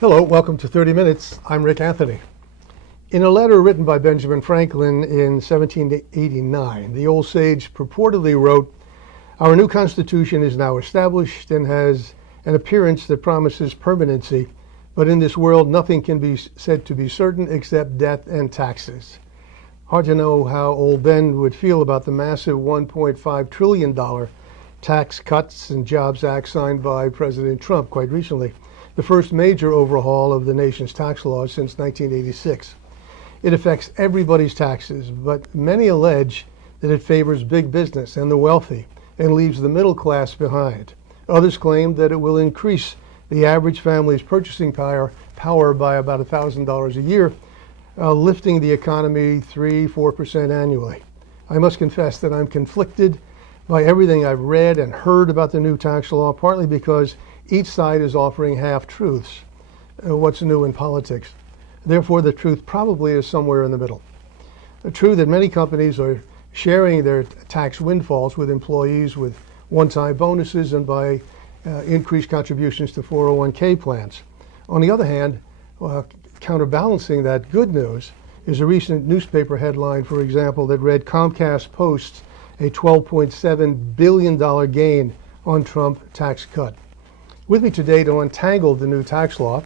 Hello, welcome to 30 Minutes. I'm Rick Anthony. In a letter written by Benjamin Franklin in 1789, the old sage purportedly wrote, "Our new Constitution is now established and has an appearance that promises permanency, but in this world nothing can be said to be certain except death and taxes." Hard to know how old Ben would feel about the massive $1.5 trillion Tax Cuts and Jobs Act signed by President Trump quite recently, the first major overhaul of the nation's tax laws since 1986. It affects everybody's taxes, but many allege that it favors big business and the wealthy and leaves the middle class behind. Others claim that it will increase the average family's purchasing power by about $1,000 a year, lifting the economy 3-4% annually. I must confess that I'm conflicted by everything I've read and heard about the new tax law, partly because each side is offering half-truths. What's new in politics? Therefore, the truth probably is somewhere in the middle. True that many companies are sharing their tax windfalls with employees with one-time bonuses and by increased contributions to 401k plans. On the other hand, counterbalancing that good news is a recent newspaper headline, for example, that read, "Comcast posts a $12.7 billion gain on Trump tax cut." With me today to untangle the new tax law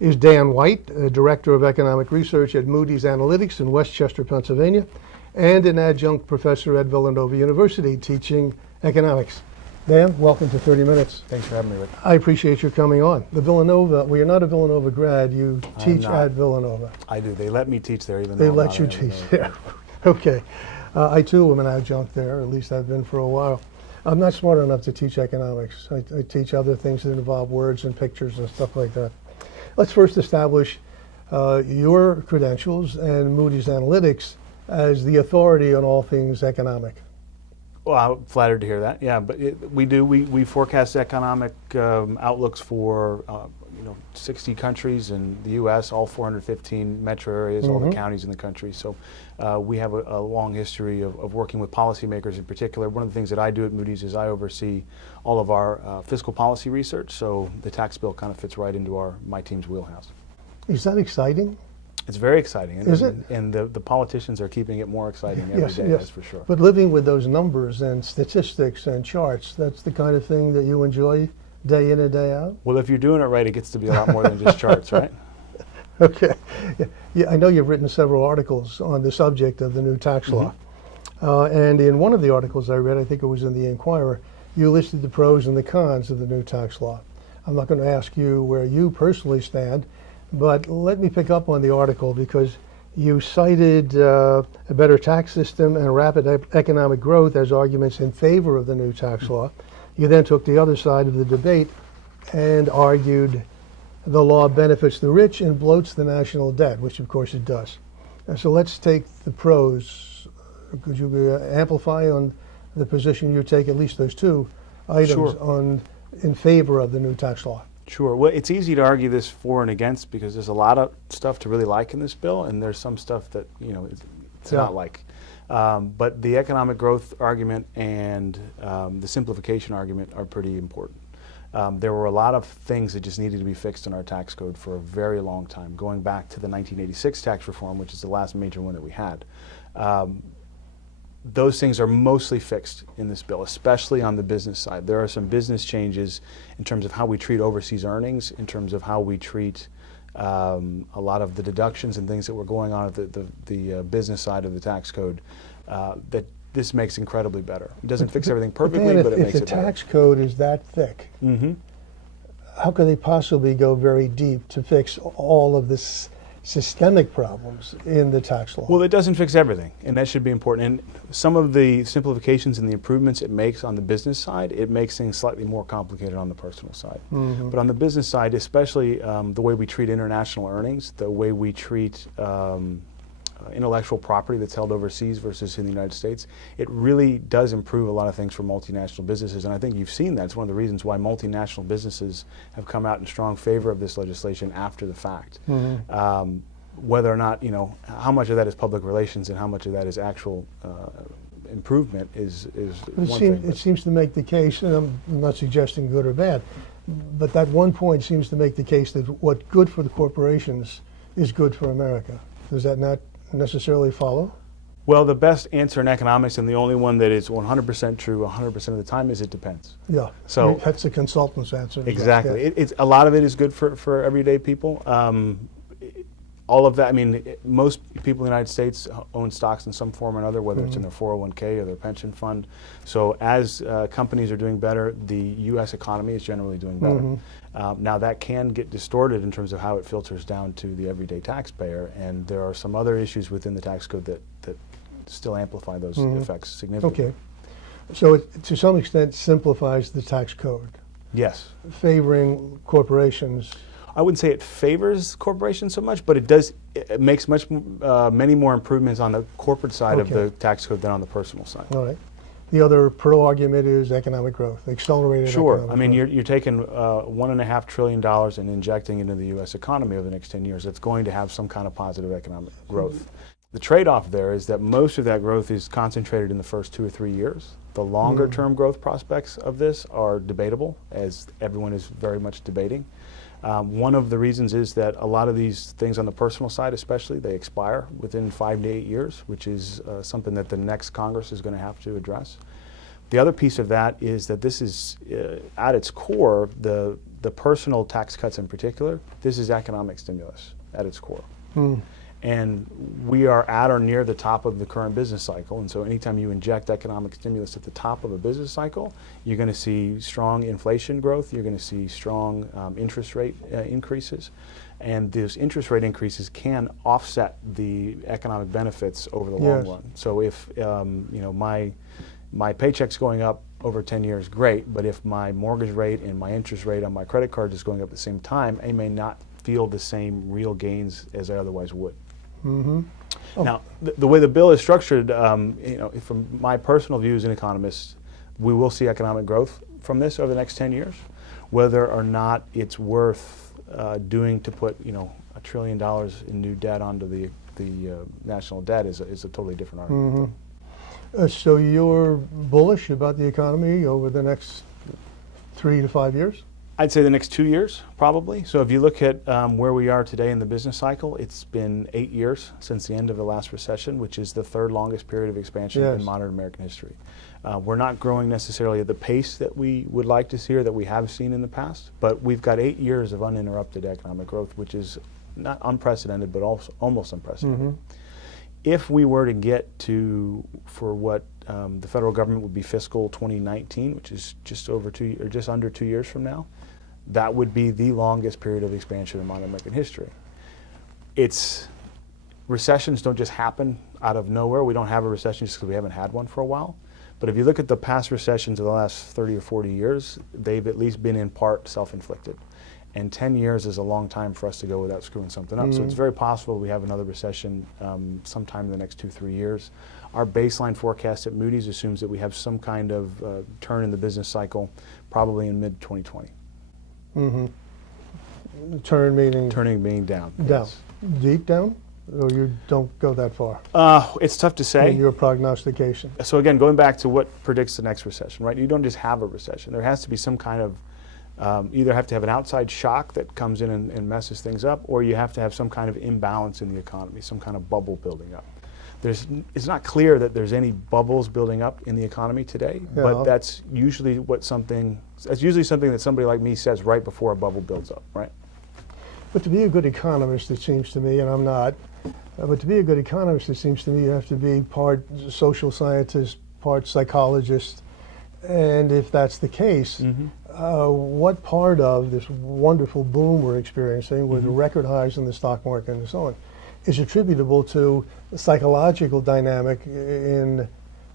is Dan White, Director of Economic Research at Moody's Analytics in Westchester, Pennsylvania, and an adjunct professor at Villanova University teaching economics. Dan, welcome to 30 Minutes. Thanks for having me, Rick. I appreciate your coming on. The Villanova, well, you're not a Villanova grad, you teach at Villanova. I do. They let me teach there, even They though I'm let not you an teach MBA. there. Okay. I too am an adjunct there, at least I've been for a while. I'm not smart enough to teach economics. I teach other things that involve words and pictures and stuff like that. Let's first establish your credentials and Moody's Analytics as the authority on all things economic. Well, I'm flattered to hear that. Yeah, but we forecast economic outlooks for 60 countries in the U.S., all 415 metro areas, all the counties in the country. So we have a long history of working with policymakers in particular. One of the things that I do at Moody's is I oversee all of our fiscal policy research. So the tax bill kind of fits right into my team's wheelhouse. Is that exciting? It's very exciting. Is it? And the politicians are keeping it more exciting every day, yes. that's for sure. But living with those numbers and statistics and charts, that's the kind of thing that you enjoy day in and day out? Well, if you're doing it right, it gets to be a lot more than just charts, right? Okay. Yeah, I know you've written several articles on the subject of the new tax law. And in one of the articles I read, I think it was in the Inquirer, you listed the pros and the cons of the new tax law. I'm not going to ask you where you personally stand, but let me pick up on the article because you cited a better tax system and rapid economic growth as arguments in favor of the new tax law. You then took the other side of the debate and argued the law benefits the rich and bloats the national debt, which of course it does. So let's take the pros. Could you amplify on the position you take, at least those two items, Sure. in favor of the new tax law? Sure. Well, it's easy to argue this for and against because there's a lot of stuff to really like in this bill, and there's some stuff that it's not like. But the economic growth argument and the simplification argument are pretty important. There were a lot of things that just needed to be fixed in our tax code for a very long time, going back to the 1986 tax reform, which is the last major one that we had. Those things are mostly fixed in this bill, especially on the business side. There are some business changes in terms of how we treat overseas earnings, in terms of how we treat a lot of the deductions and things that were going on at the business side of the tax code that this makes incredibly better. It doesn't fix everything perfectly, but it makes it better. If the tax code is that thick, how could they possibly go very deep to fix all of this systemic problems in the tax law? Well, it doesn't fix everything, and that should be important. And some of the simplifications and the improvements it makes on the business side, it makes things slightly more complicated on the personal side. But on the business side, especially the way we treat international earnings, the way we treat intellectual property that's held overseas versus in the United States, it really does improve a lot of things for multinational businesses. And I think you've seen that. It's one of the reasons why multinational businesses have come out in strong favor of this legislation after the fact. Whether or not, how much of that is public relations and how much of that is actual improvement is one thing. It seems to make the case, and I'm not suggesting good or bad, But that one point seems to make the case that what's good for the corporations is good for America. Does that not necessarily follow? Well, the best answer in economics, and the only one that is 100% true 100% of the time, is it depends. Yeah. So that's a consultant's answer. exactly. Yeah. It's a lot of it is good for everyday people. All of that, I mean, most people in the United States own stocks in some form or another, whether it's in their 401k or their pension fund. So as companies are doing better, the U.S. economy is generally doing better. Now that can get distorted in terms of how it filters down to the everyday taxpayer, and there are some other issues within the tax code that still amplify those effects significantly. Okay. So it, to some extent, simplifies the tax code, Yes. favoring corporations. I wouldn't say it favors corporations so much, but it makes many more improvements on the corporate side of the tax code than on the personal side. All right. The other pro-argument is economic growth, accelerated Sure. economic I mean, growth. you're taking $1.5 trillion and injecting into the U.S. economy over the next 10 years. It's going to have some kind of positive economic growth. The trade-off there is that most of that growth is concentrated in the first 2 or 3 years. The longer-term growth prospects of this are debatable, as everyone is very much debating. One of the reasons is that a lot of these things on the personal side especially, they expire within 5 to 8 years, which is something that the next Congress is going to have to address. The other piece of that is that this is, at its core, the personal tax cuts in particular, this is economic stimulus at its core. And we are at or near the top of the current business cycle, and so anytime you inject economic stimulus at the top of a business cycle, you're going to see strong inflation growth, you're going to see strong interest rate increases, and those interest rate increases can offset the economic benefits over the long run. So if my paycheck's going up over 10 years, great, but if my mortgage rate and my interest rate on my credit card is going up at the same time, I may not feel the same real gains as I otherwise would. Now, the way the bill is structured, from my personal view as an economist, we will see economic growth from this over the next 10 years. Whether or not it's worth doing to put, $1 trillion in new debt onto the national debt is a totally different argument. So you're bullish about the economy over the next 3 to 5 years? I'd say the next 2 years, probably. So if you look at where we are today in the business cycle, it's been 8 years since the end of the last recession, which is the third longest period of expansion in modern American history. We're not growing necessarily at the pace that we would like to see or that we have seen in the past, but we've got 8 years of uninterrupted economic growth, which is not unprecedented, but also almost unprecedented. If we were to get to, for what the federal government would be fiscal 2019, which is just under 2 years from now, that would be the longest period of expansion in modern American history. Recessions don't just happen out of nowhere. We don't have a recession just because we haven't had one for a while. But if you look at the past recessions of the last 30 or 40 years, they've at least been in part self-inflicted. And 10 years is a long time for us to go without screwing something up. So it's very possible we have another recession sometime in the next 2-3 years. Our baseline forecast at Moody's assumes that we have some kind of turn in the business cycle probably in mid-2020. Turn meaning? Turning being down. Down. Yes. Deep down? Or you don't go that far? It's tough to say. In your prognostication. So again, going back to what predicts the next recession, right? You don't just have a recession. There has to be some kind of, either have to have an outside shock that comes in and messes things up, or you have to have some kind of imbalance in the economy, some kind of bubble building up. It's not clear that there's any bubbles building up in the economy today, but that's usually something that somebody like me says right before a bubble builds up, right? But to be a good economist, it seems to me, and I'm not, but to be a good economist, it seems to me you have to be part social scientist, part psychologist, and if that's the case, what part of this wonderful boom we're experiencing with record highs in the stock market and so on is attributable to the psychological dynamic in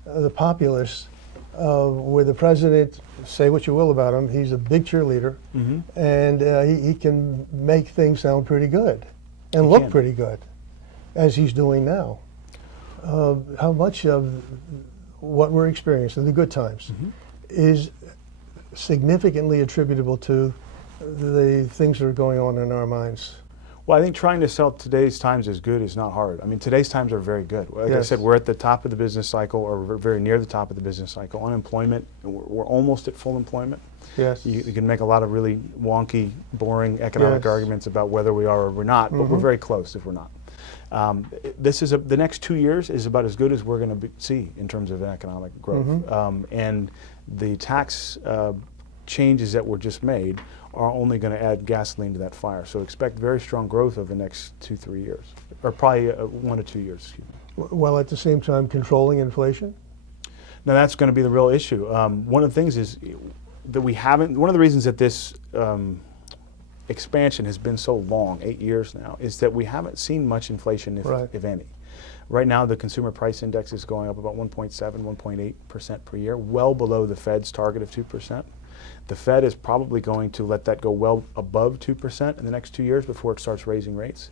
the populace where the president, say what you will about him, he's a big cheerleader, and he can make things sound pretty good and look pretty good, as he's doing now. How much of what we're experiencing, the good times, is significantly attributable to the things that are going on in our minds? Well, I think trying to sell today's times as good is not hard. I mean, today's times are very good. Like I said, we're at the top of the business cycle, or we're very near the top of the business cycle. Unemployment, we're almost at full employment. Yes. You can make a lot of really wonky, boring economic arguments about whether we are or we're not, but we're very close if we're not. The next 2 years is about as good as we're going to see in terms of economic growth. And the tax changes that were just made are only going to add gasoline to that fire. So expect very strong growth over the next 2-3 years, or probably 1 to 2 years. Excuse me. While at the same time controlling inflation? Now that's going to be the real issue. One of the things is that we haven't, one of the reasons that this expansion has been so long, 8 years now, is that we haven't seen much inflation, if any. Right now, the consumer price index is going up about 1.7, 1.8% per year, well below the Fed's target of 2%. The Fed is probably going to let that go well above 2% in the next 2 years before it starts raising rates.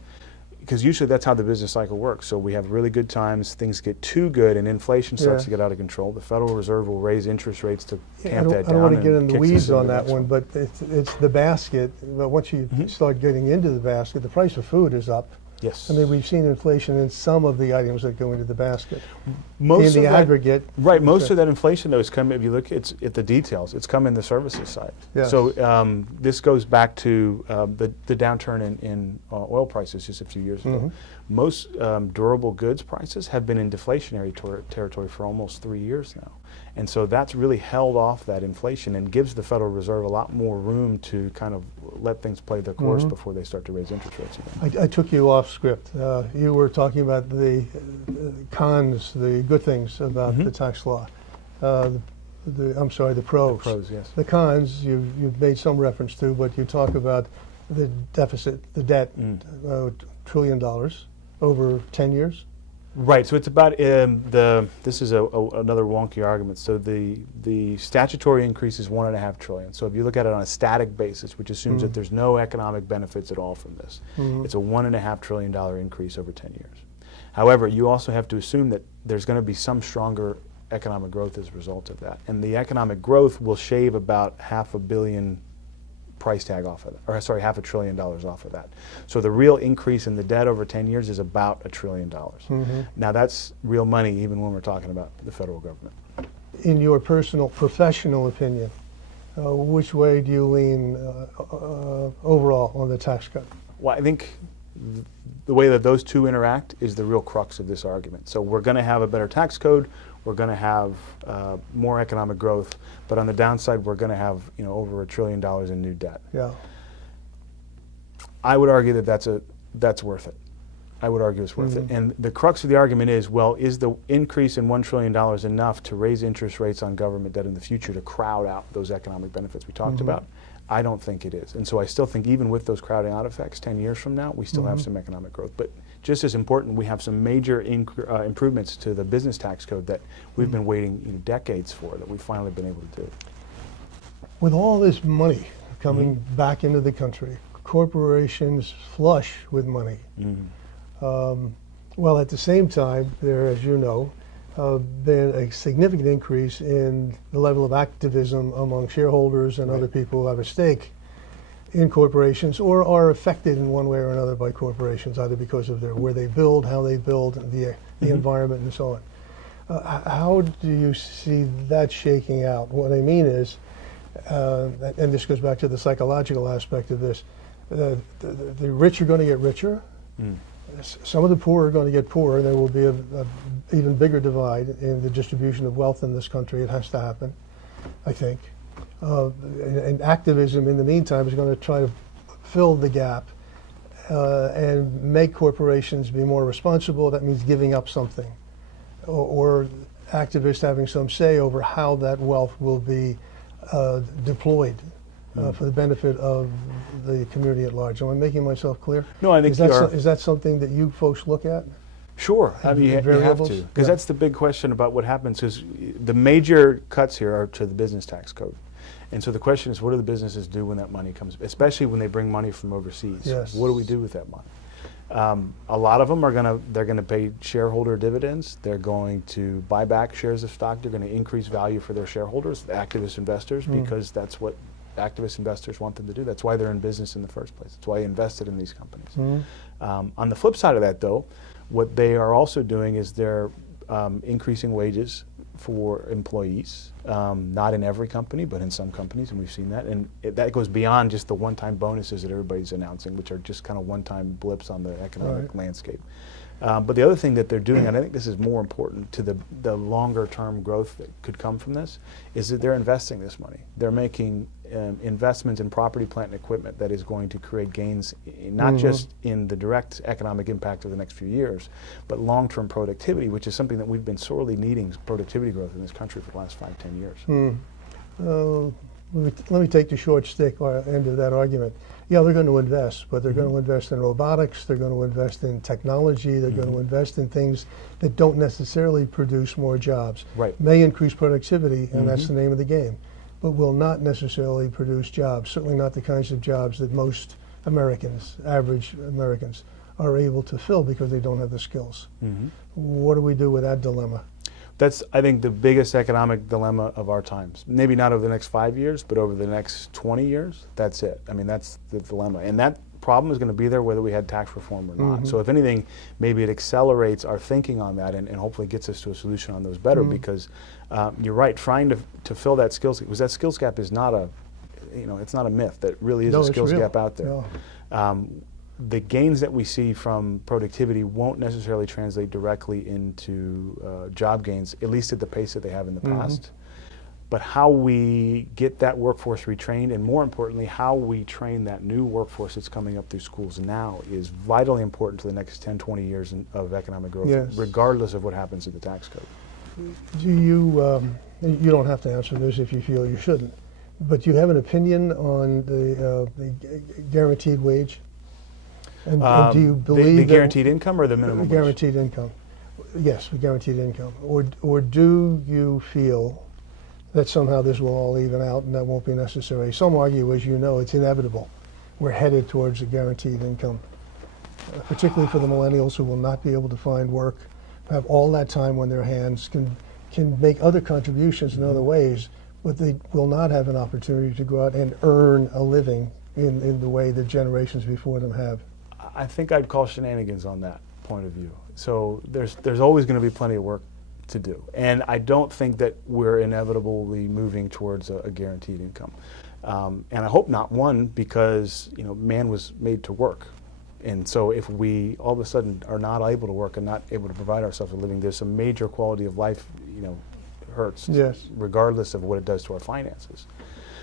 Because usually that's how the business cycle works. So we have really good times, things get too good, and inflation starts to get out of control. The Federal Reserve will raise interest rates to tamp that down. I don't want to get in the weeds on that one, but it's the basket. But once you start getting into the basket, the price of food is up. Yes. I mean, we've seen inflation in some of the items that go into the basket. Most in the aggregate. Right. Most of that inflation, though, has come, if you look at the details, it's come in the services side. Yes. So this goes back to the downturn in oil prices just a few years ago. Most durable goods prices have been in deflationary territory for almost 3 years now. And so that's really held off that inflation and gives the Federal Reserve a lot more room to kind of let things play their course before they start to raise interest rates again. I took you off script. You were talking about the cons, the good things about the tax law. I'm sorry, the pros. The pros, yes. The cons, you've made some reference to, but you talk about the deficit, the debt, $1 trillion over 10 years. Right, so it's about this is another wonky argument. So the statutory increase is $1.5 trillion. So if you look at it on a static basis, which assumes that there's no economic benefits at all from this, it's a $1.5 trillion increase over 10 years. However, you also have to assume that there's going to be some stronger economic growth as a result of that, and the economic growth will shave about $500 million price tag off of that, or sorry, $500 billion off of that. So the real increase in the debt over 10 years is about $1 trillion. Now that's real money even when we're talking about the federal government. In your personal, professional opinion, which way do you lean overall on the tax cut? Well, I think the way that those two interact is the real crux of this argument. So we're going to have a better tax code, we're going to have more economic growth, but on the downside, we're going to have over $1 trillion in new debt. Yeah. I would argue that that's worth it. I would argue it's worth it. And the crux of the argument is, well, is the increase in $1 trillion enough to raise interest rates on government debt in the future to crowd out those economic benefits we talked about? I don't think it is. And so I still think even with those crowding out effects, 10 years from now, we still have some economic growth. But just as important, we have some major improvements to the business tax code that we've been waiting decades for, that we've finally been able to do. With all this money coming back into the country, corporations flush with money. Well, at the same time, there, as you know, been a significant increase in the level of activism among shareholders and other people who have a stake in corporations or are affected in one way or another by corporations, either because of where they build, how they build, the environment, and so on. How do you see that shaking out? What I mean is, and this goes back to the psychological aspect of this, the rich are going to get richer. Some of the poor are going to get poorer. There will be an even bigger divide in the distribution of wealth in this country. It has to happen, I think. And activism, in the meantime, is going to try to fill the gap and make corporations be more responsible. That means giving up something, or activists having some say over how that wealth will be deployed for the benefit of the community at large. Am I making myself clear? No, I think you are. Is that something that you folks look at? Sure, I mean, you have to, because that's the big question about what happens. Is the major cuts here are to the business tax code, and so the question is, what do the businesses do when that money comes, especially when they bring money from overseas? Yes. What do we do with that money? A lot of them are they're going to pay shareholder dividends. They're going to buy back shares of stock. They're going to increase value for their shareholders, the activist investors, because that's what activist investors want them to do. That's why they're in business in the first place. That's why they invested in these companies. On the flip side of that, though, what they are also doing is they're increasing wages for employees, not in every company, but in some companies, and we've seen that. And that goes beyond just the one-time bonuses that everybody's announcing, which are just kind of one-time blips on the economic landscape. But the other thing that they're doing, and I think this is more important to the longer-term growth that could come from this, is that they're investing this money. They're making investments in property, plant, and equipment that is going to create gains, not just in the direct economic impact of the next few years, but long-term productivity, which is something that we've been sorely needing, productivity growth in this country for the last 5-10 years. Let me take the short stick or end of that argument. Yeah, they're going to invest, but they're going to invest in robotics, they're going to invest in technology, they're going to invest in things that don't necessarily produce more jobs. Right. May increase productivity, and that's the name of the game, but will not necessarily produce jobs, certainly not the kinds of jobs that most Americans, average Americans, are able to fill because they don't have the skills. What do we do with that dilemma? That's, I think, the biggest economic dilemma of our times. Maybe not over the next 5 years, but over the next 20 years, that's it. I mean, that's the dilemma. And that problem is going to be there whether we had tax reform or not. So if anything, maybe it accelerates our thinking on that and hopefully gets us to a solution on those better because you're right, trying to fill that skills, because that skills gap is not a, it's not a myth. That really is a skills gap out there. The gains that we see from productivity won't necessarily translate directly into job gains, at least at the pace that they have in the past. But how we get that workforce retrained, and more importantly, how we train that new workforce that's coming up through schools now, is vitally important to the next 10, 20 years of economic growth, regardless of what happens in the tax code. Do you don't have to answer this if you feel you shouldn't, but do you have an opinion on the guaranteed wage? And do you believe the guaranteed income or the minimum wage? Guaranteed income. Yes, the guaranteed income. Or do you feel that somehow this will all even out and that won't be necessary? Some argue, as you know, it's inevitable. We're headed towards a guaranteed income, particularly for the millennials who will not be able to find work, have all that time on their hands, can make other contributions in other ways, but they will not have an opportunity to go out and earn a living in the way that generations before them have. I think I'd call shenanigans on that point of view. So there's always going to be plenty of work to do, and I don't think that we're inevitably moving towards a guaranteed income. And I hope not, one, because man was made to work, and so if we all of a sudden are not able to work and not able to provide ourselves a living, there's some major quality of life hurts, regardless of what it does to our finances.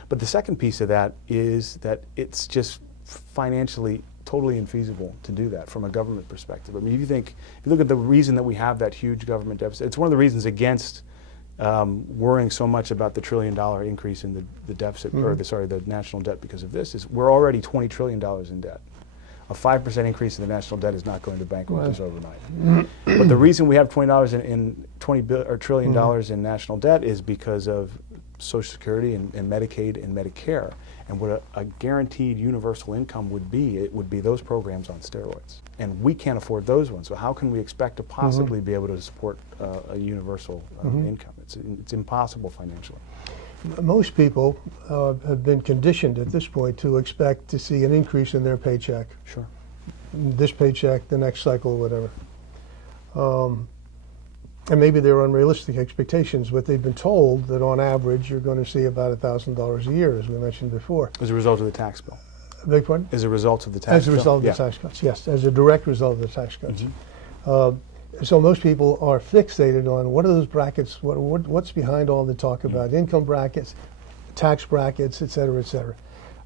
But the second piece of that is that it's just financially totally infeasible to do that from a government perspective. I mean, if you look at the reason that we have that huge government deficit, it's one of the reasons against worrying so much about the $1 trillion increase in the deficit, or the national debt because of this, is we're already $20 trillion in debt. A 5% increase in the national debt is not going to bankrupt us overnight. But the reason we have $20 trillion in national debt is because of Social Security and Medicaid and Medicare. And what a guaranteed universal income would be, it would be those programs on steroids. And we can't afford those ones. So how can we expect to possibly be able to support a universal income? It's impossible financially. Most people have been conditioned at this point to expect to see an increase in their paycheck. Sure. This paycheck, the next cycle, whatever. And maybe they're unrealistic expectations, but they've been told that on average you're going to see about $1,000 a year, as we mentioned before. As a result of the tax bill. Beg pardon? As a result of the tax bill. As a result of the tax cuts, yes, as a direct result of the tax cuts. So most people are fixated on what are those brackets, what's behind all the talk about income brackets, tax brackets, et cetera, et cetera.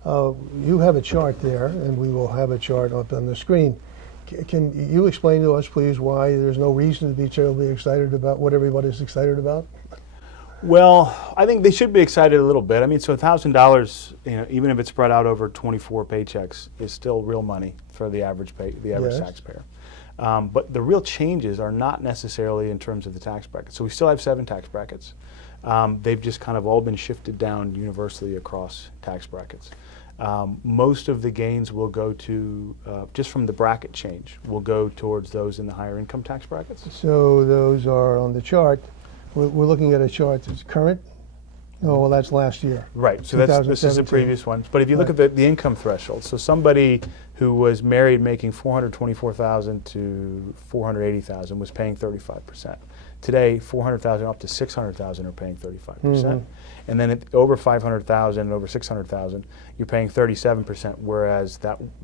You have a chart there, and we will have a chart up on the screen. Can you explain to us, please, why there's no reason to be terribly excited about what everybody's excited about? Well, I think they should be excited a little bit. I mean, so $1,000, even if it's spread out over 24 paychecks, is still real money for the average taxpayer. But the real changes are not necessarily in terms of the tax brackets. So we still have 7 tax brackets. They've just kind of all been shifted down universally across tax brackets. Most of the gains will go to, just from the bracket change, will go towards those in the higher income tax brackets. So those are on the chart. We're looking at a chart that's current Oh, well, that's last year. Right, so this is the 2017. previous one. But if you look Right. at the income threshold, so somebody who was married making $424,000 to $480,000 was paying 35%. Today, $400,000 up to $600,000 are paying 35%. And then over $500,000 and over $600,000, you're paying 37%, whereas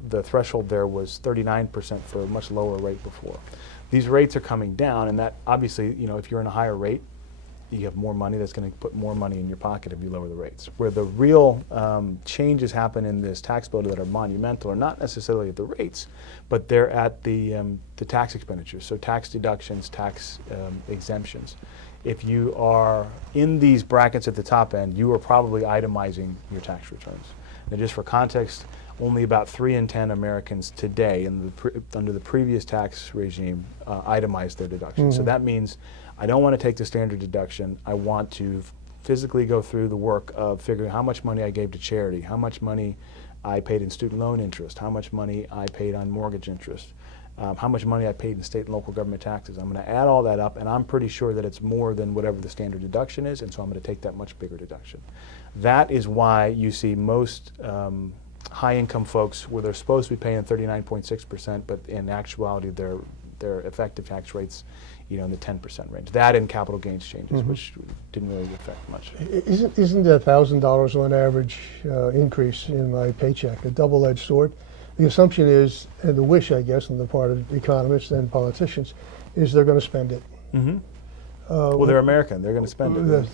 the threshold there was 39% for a much lower rate before. These rates are coming down, and that obviously, if you're in a higher rate, you have more money. That's going to put more money in your pocket if you lower the rates. Where the real changes happen in this tax bill that are monumental are not necessarily at the rates, but they're at the tax expenditures, so tax deductions, tax exemptions. If you are in these brackets at the top end, you are probably itemizing your tax returns. Now, just for context, only about 3 in 10 Americans today, under the previous tax regime, itemized their deductions. So that means I don't want to take the standard deduction. I want to physically go through the work of figuring how much money I gave to charity, how much money I paid in student loan interest, how much money I paid on mortgage interest, how much money I paid in state and local government taxes. I'm going to add all that up, and I'm pretty sure that it's more than whatever the standard deduction is, and so I'm going to take that much bigger deduction. That is why you see most high-income folks, where they're supposed to be paying 39.6%, but in actuality their effective tax rates, in the 10% range. That and capital gains changes, which didn't really affect much. Isn't the $1,000 on average increase in my paycheck a double-edged sword? The assumption is, and the wish, I guess, on the part of economists and politicians, is they're going to spend it. Well, they're American. They're going to spend it.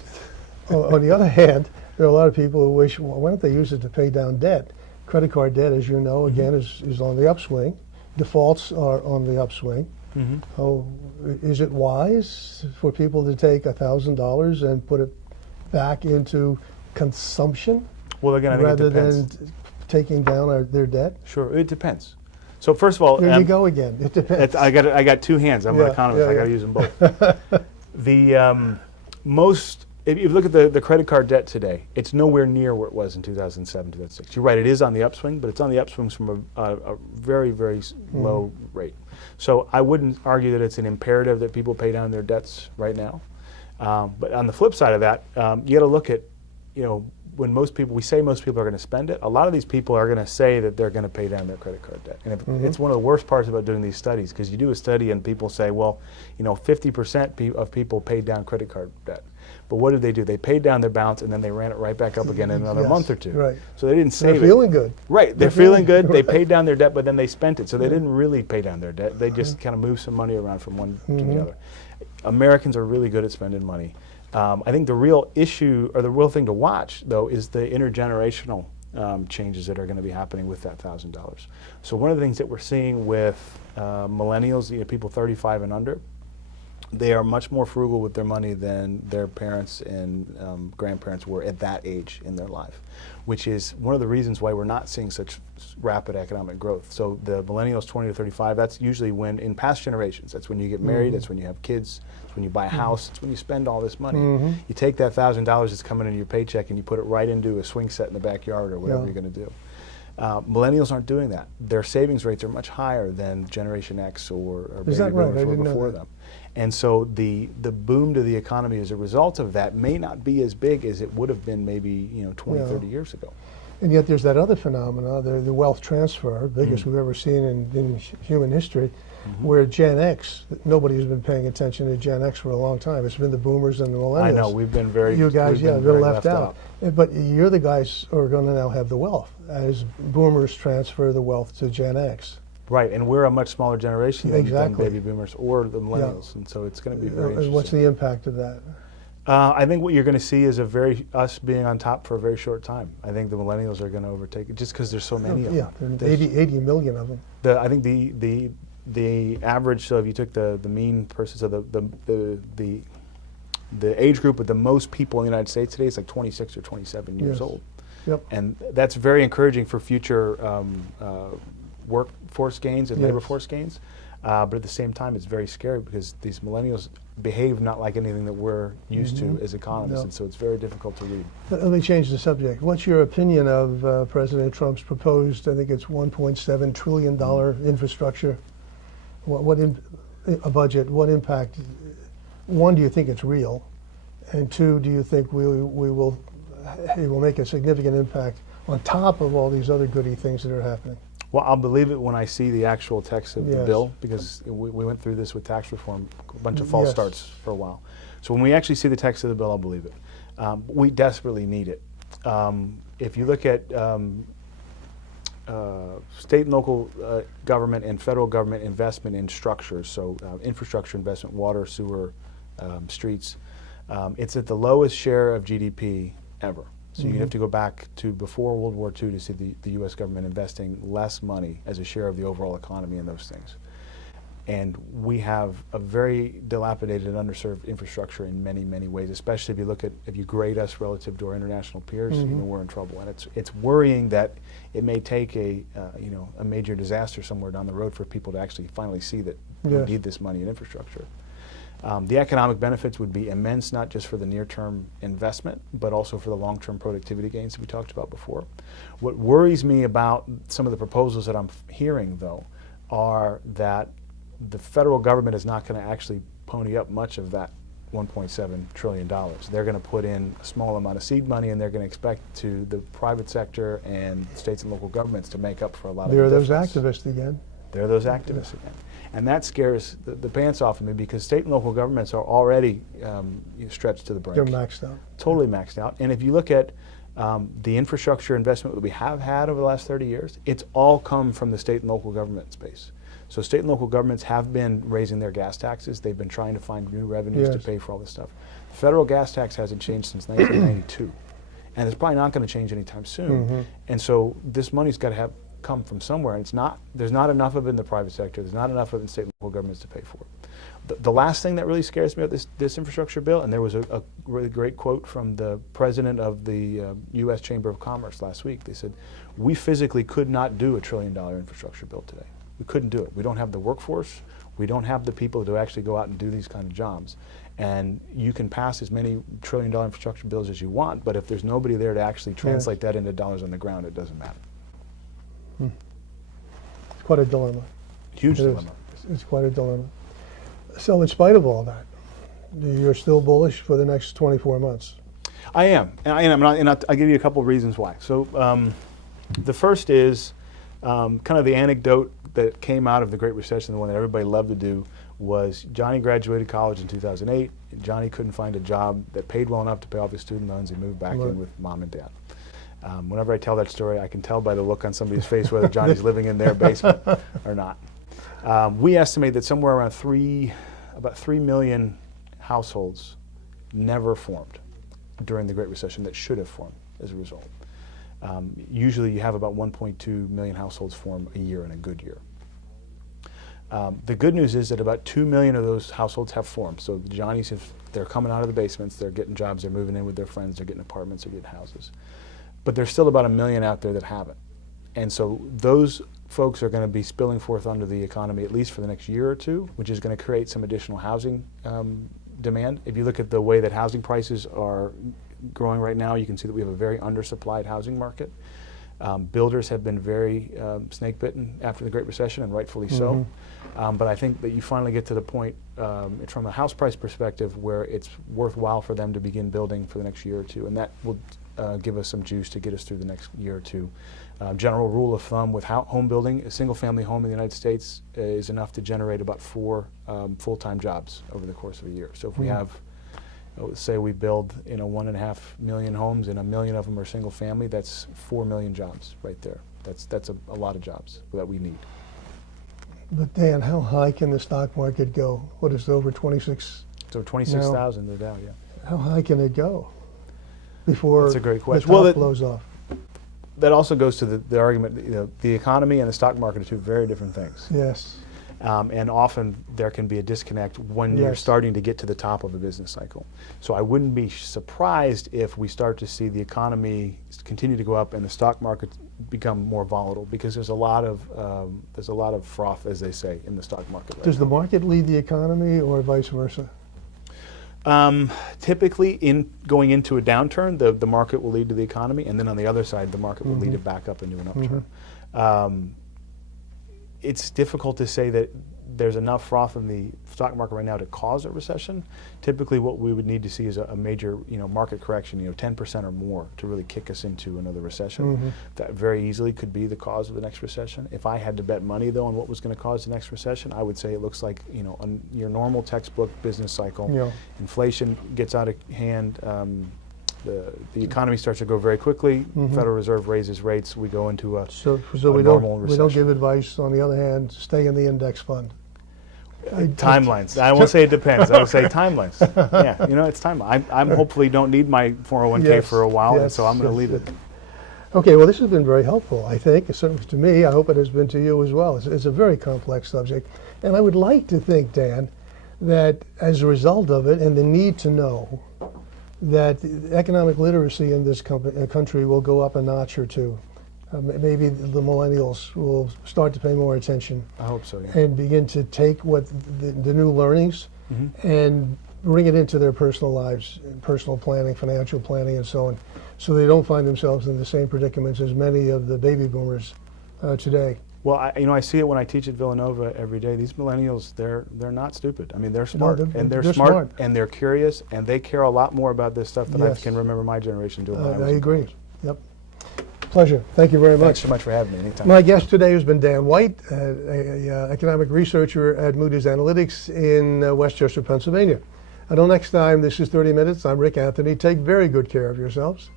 On the other hand, there are a lot of people who wish, well, why don't they use it to pay down debt? Credit card debt, as you know, again, is on the upswing. Defaults are on the upswing. Oh, is it wise for people to take $1,000 and put it back into consumption? Well, again, I think rather it depends. than taking down their debt? Sure, it depends. So first of all, There you go again. It depends. I got 2 hands. I'm an economist. I got to use them both. If you look at the credit card debt today, it's nowhere near where it was in 2007, 2006. You're right, it is on the upswing, but it's on the upswing from a very, very low rate. So I wouldn't argue that it's an imperative that people pay down their debts right now. But on the flip side of that, you got to look at, when we say most people are going to spend it, a lot of these people are going to say that they're going to pay down their credit card debt. And it's one of the worst parts about doing these studies, because you do a study and people say, well, 50% of people paid down credit card debt. But what did they do? They paid down their balance and then they ran it right back up again in another month or two. Right. So they didn't save it. They're feeling good. Right. They're feeling good. They Right. paid down their debt, but then they spent it. So they didn't really pay down their debt. They just kind of moved some money around from one to the other. Americans are really good at spending money. I think the real issue, or the real thing to watch, though, is the intergenerational changes that are going to be happening with that $1,000. So one of the things that we're seeing with millennials, people 35 and under, they are much more frugal with their money than their parents and grandparents were at that age in their life, which is one of the reasons why we're not seeing such rapid economic growth. So the millennials 20 to 35, that's usually when, in past generations, that's when you get married, that's when you have kids, that's when you buy a house, that's when you spend all this money. You take that $1,000 that's coming into your paycheck and you put it right into a swing set in the backyard or whatever you're going to do. Millennials aren't doing that. Their savings rates are much higher than Generation X or baby boomers were before them. And so the boom to the economy as a result of that may not be as big as it would have been maybe 20, 30 years ago. And yet there's that other phenomena, the wealth transfer, biggest we've ever seen in human history, where Gen X, nobody has been paying attention to Gen X for a long time. It's been the boomers and the millennials. I know, we've been very You guys, been been left out. But you're the guys who are going to now have the wealth as boomers transfer the wealth to Gen X. Right, and we're a much smaller generation than baby boomers or the millennials, and so it's going to be very interesting. What's the impact of that? I think what you're going to see is us being on top for a very short time. I think the millennials are going to overtake it just because there's so many of them. Yeah, 80 million of them. I think the average, so if you took the mean person, so the age group with the most people in the United States today is like 26 or 27 years old. Yep. And that's very encouraging for future workforce gains and labor force gains. But at the same time, it's very scary because these millennials behave not like anything that we're used to as economists, and so it's very difficult to read. Let me change the subject. What's your opinion of President Trump's proposed, I think it's $1.7 trillion infrastructure, a budget? What impact? One, do you think it's real? And two, do you think we will it will make a significant impact on top of all these other goody things that are happening. Well, I'll believe it when I see the actual text of the Yes. bill, because we went through this with tax reform, a bunch of false Yes. starts for a while. So when we actually see the text of the bill, I'll believe it. We desperately need it. If you look at state and local government and federal government investment in structures, so infrastructure investment, water, sewer, streets, it's at the lowest share of GDP ever. So you have to go back to before World War II to see the U.S. government investing less money as a share of the overall economy in those things. And we have a very dilapidated and underserved infrastructure in many, many ways, especially if you grade us relative to our international peers, you know, we're in trouble. And it's worrying that it may take a major disaster somewhere down the road for people to actually finally see that we Yes. need this money in infrastructure. The economic benefits would be immense, not just for the near-term investment, but also for the long-term productivity gains that we talked about before. What worries me about some of the proposals that I'm hearing, though, are that the federal government is not going to actually pony up much of that $1.7 trillion. They're going to put in a small amount of seed money, and they're going to expect the private sector and states and local governments to make up for a lot of the There are those difference. activists again. There are those activists again. And that scares the pants off of me, because state and local governments are already stretched to the brink. They're maxed out. Totally maxed out. And if you look at the infrastructure investment that we have had over the last 30 years, it's all come from the state and local government space. So state and local governments have been raising their gas taxes. They've been trying to find new revenues to Yes. pay for all this stuff. The federal gas tax hasn't changed since 1992. And it's probably not going to change anytime soon. And so this money's got to come from somewhere, and there's not enough of it in the private sector. There's not enough of it in state and local governments to pay for it. The last thing that really scares me about this infrastructure bill, and there was a really great quote from the president of the U.S. Chamber of Commerce last week. They said, we physically could not do a $1 trillion infrastructure bill today. We couldn't do it. We don't have the workforce. We don't have the people to actually go out and do these kind of jobs. And you can pass as many $1 trillion infrastructure bills as you want, but if there's nobody there to actually translate that into dollars on the ground, it doesn't matter. It's quite a dilemma. Huge It is. dilemma. It's quite a dilemma. So in spite of all that, you're still bullish for the next 24 months. I am, and I'll give you a couple of reasons why. So the first is kind of the anecdote that came out of the Great Recession, the one that everybody loved to do, was Johnny graduated college in 2008. Johnny couldn't find a job that paid well enough to pay off his student loans. He moved back in with mom and dad. Whenever I tell that story, I can tell by the look on somebody's face whether Johnny's living in their basement or not. We estimate that somewhere around about 3 million households never formed during the Great Recession that should have formed as a result. Usually you have about 1.2 million households form a year in a good year. The good news is that about 2 million of those households have formed. So the Johnnies, they're coming out of the basements, they're getting jobs, they're moving in with their friends, they're getting apartments, they're getting houses. But there's still about 1 million out there that haven't. And so those folks are going to be spilling forth onto the economy at least for the next year or two, which is going to create some additional housing demand. If you look at the way that housing prices are growing right now, you can see that we have a very undersupplied housing market. Builders have been very snake bitten after the Great Recession, and rightfully so. But I think that you finally get to the point from a house price perspective where it's worthwhile for them to begin building for the next year or two, and that will give us some juice to get us through the next year or two. General rule of thumb with home building, a single family home in the United States is enough to generate about 4 full-time jobs over the course of a year. So if we have, say we build 1.5 million homes and 1 million of them are single family, that's 4 million jobs right there. That's a lot of jobs that we need. But Dan, how high can the stock market go? What is it, over 26? So 26,000 no doubt, yeah. How high can it go before That's a great question. the top Well, blows off? That also goes to the argument, the economy and the stock market are two very different things. Yes. And often there can be a disconnect when you're starting to get to the top of a business cycle. So I wouldn't be surprised if we start to see the economy continue to go up and the stock market become more volatile, because there's a lot of froth, as they say, in the stock market right Does now. the market lead the economy or vice versa? Typically, in going into a downturn, the market will lead to the economy, and then on the other side, the market will lead it back up into an upturn. It's difficult to say that there's enough froth in the stock market right now to cause a recession. Typically, what we would need to see is a major, market correction, 10% or more to really kick us into another recession. That very easily could be the cause of the next recession. If I had to bet money, though, on what was going to cause the next recession, I would say it looks like, your normal textbook business cycle. Yeah. Inflation gets out of hand. The economy starts to grow very quickly. Federal Reserve raises rates. We go into a normal recession. We don't give advice. On the other hand, stay in the index fund. Timelines. I won't say it depends. I would say timelines. Yeah, it's time. I'm hopefully don't need my 401k for a while, and so I'm going to leave it. Okay, well, this has been very helpful, I think. Certainly to me. I hope it has been to you as well. It's a very complex subject. And I would like to think, Dan, that as a result of it and the need to know, that economic literacy in this country will go up a notch or two. Maybe the millennials will start to pay more attention. I hope so, yeah. And begin to take what the new learnings and bring it into their personal lives, personal planning, financial planning, and so on, so they don't find themselves in the same predicaments as many of the baby boomers today. Well, I see it when I teach at Villanova every day. These millennials, they're not stupid. I mean, they're smart, they're smart, and they're curious, and they care a lot more about this stuff than I can remember my generation doing. I agree. Yep. Pleasure. Thank you very much. Thanks so much for having me. Anytime. My guest today has been Dan White, an economic researcher at Moody's Analytics in Westchester, Pennsylvania. Until next time, this is 30 Minutes. I'm Rick Anthony. Take very good care of yourselves.